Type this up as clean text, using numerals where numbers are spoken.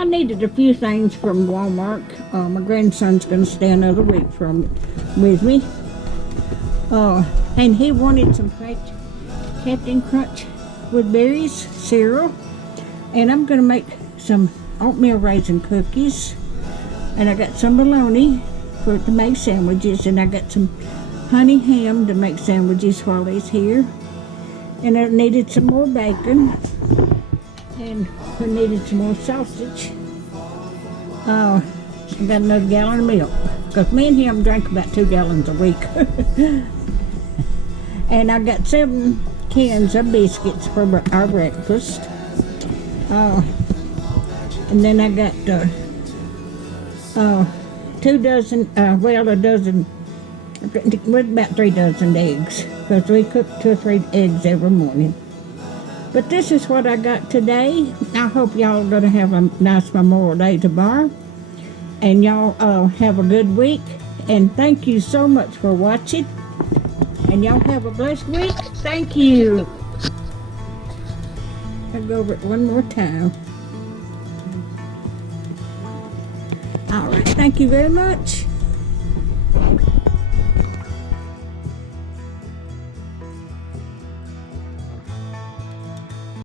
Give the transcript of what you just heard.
I needed a few things from Walmart. My grandson's going to stay another week with me. And he wanted some Captain Crunch with berries cereal. And I'm going to make some oatmeal raisin cookies. And I got some bologna to make sandwiches. And I got some honey ham to make sandwiches while he's here. And I needed some more bacon. And we needed some more sausage. I got another gallon of milk. Because me and him drink about 2 gallons a week. And I got 7 cans of biscuits for our breakfast. And then I got 2 dozen, a dozen, with about 3 dozen eggs. Because we cook 2 or 3 eggs every morning. But this is what I got today. I hope y'all are going to have a nice Memorial Day tomorrow. And y'all have a good week. And thank you so much for watching. And y'all have a blessed week. Thank you. I'll go over it one more time. All right. Thank you very much.